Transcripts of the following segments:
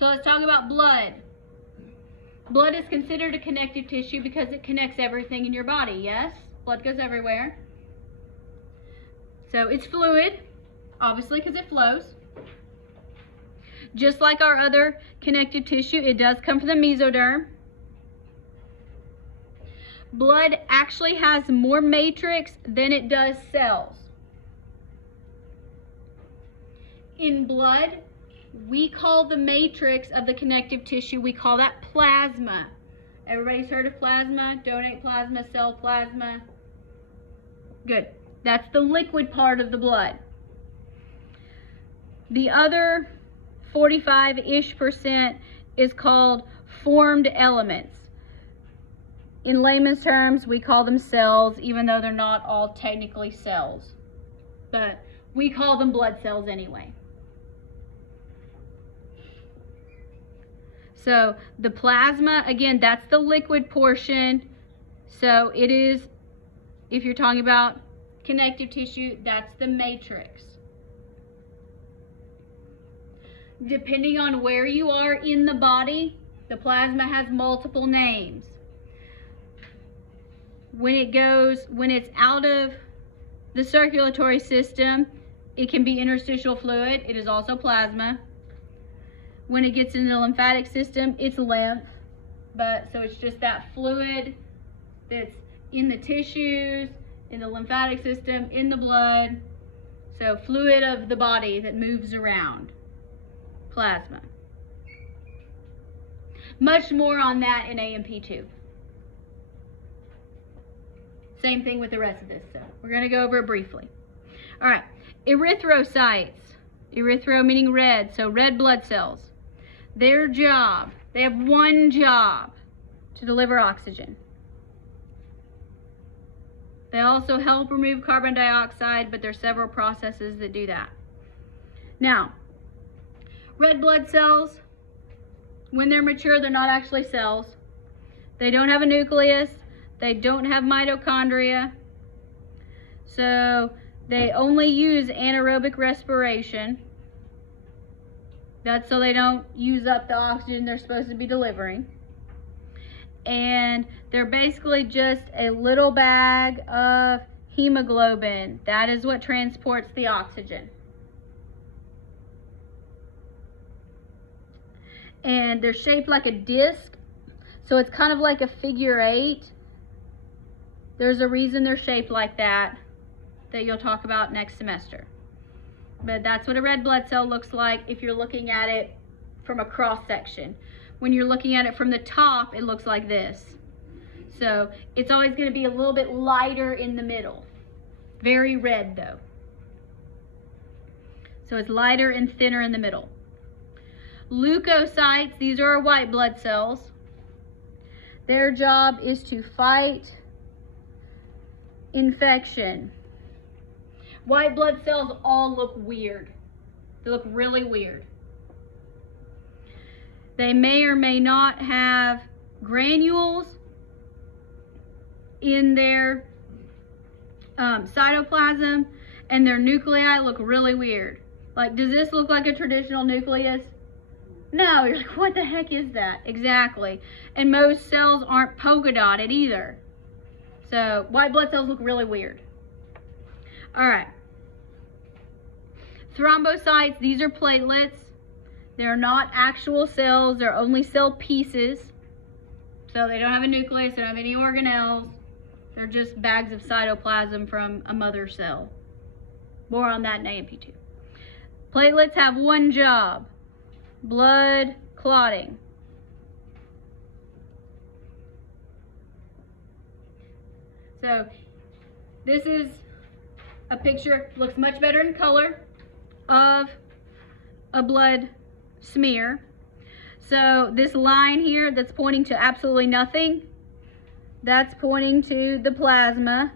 So let's talk about blood. Blood is considered a connective tissue because it connects everything in your body, yes? Blood goes everywhere. So it's fluid, obviously, because it flows. Just like our other connective tissue, it does come from the mesoderm. Blood actually has more matrix than it does cells. In blood, we call the matrix of the connective tissue, we call that plasma. Everybody's heard of plasma? Donate plasma, cell plasma. Good. That's the liquid part of the blood. The other 45-ish% is called formed elements. In layman's terms, we call them cells, even though they're not all technically cells. But we call them blood cells anyway. So the plasma, again, that's the liquid portion. So it is, if you're talking about connective tissue, that's the matrix. Depending on where you are in the body, the plasma has multiple names. When it's out of the circulatory system, it can be interstitial fluid. It is also plasma. When it gets in the lymphatic system, it's lymph. So it's just that fluid that's in the tissues, in the lymphatic system, in the blood. So fluid of the body that moves around. Plasma. Much more on that in A&P2. Same thing with the rest of this stuff. We're going to go over it briefly. All right, erythrocytes. Erythro meaning red, so red blood cells. Their job, they have one job, to deliver oxygen. They also help remove carbon dioxide, but there's several processes that do that. Now, red blood cells, when they're mature, they're not actually cells. They don't have a nucleus. They don't have mitochondria. So they only use anaerobic respiration. That's so they don't use up the oxygen they're supposed to be delivering. And they're basically just a little bag of hemoglobin. That is what transports the oxygen. And they're shaped like a disc, so it's kind of like a figure 8. There's a reason they're shaped like that you'll talk about next semester. But that's what a red blood cell looks like if you're looking at it from a cross section. When you're looking at it from the top, it looks like this. So it's always going to be a little bit lighter in the middle. Very red though. So it's lighter and thinner in the middle. Leukocytes, these are our white blood cells. Their job is to fight infection. White blood cells all look weird. They look really weird. They may or may not have granules in their cytoplasm, and their nuclei look really weird. Like, does this look like a traditional nucleus? No, you're like, what the heck is that? Exactly. And most cells aren't polka dotted either. So white blood cells look really weird. All right. Thrombocytes, these are platelets. They're not actual cells. They're only cell pieces. So they don't have a nucleus. They don't have any organelles. They're just bags of cytoplasm from a mother cell. More on that in A&P2. Platelets have one job. Blood clotting. So this is a picture, looks much better in color, of a blood smear. So this line here that's pointing to absolutely nothing, that's pointing to the plasma.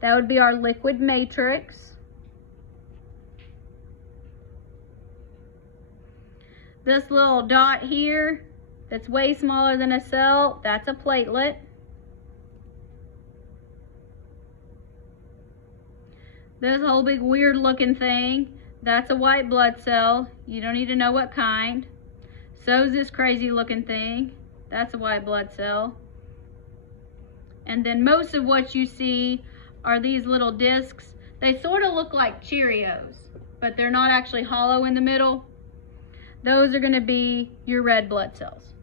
That would be our liquid matrix. This little dot here that's way smaller than a cell, that's a platelet. This whole big weird looking thing, that's a white blood cell. You don't need to know what kind. So's this crazy looking thing. That's a white blood cell. And then most of what you see are these little discs. They sort of look like Cheerios, but they're not actually hollow in the middle. Those are going to be your red blood cells.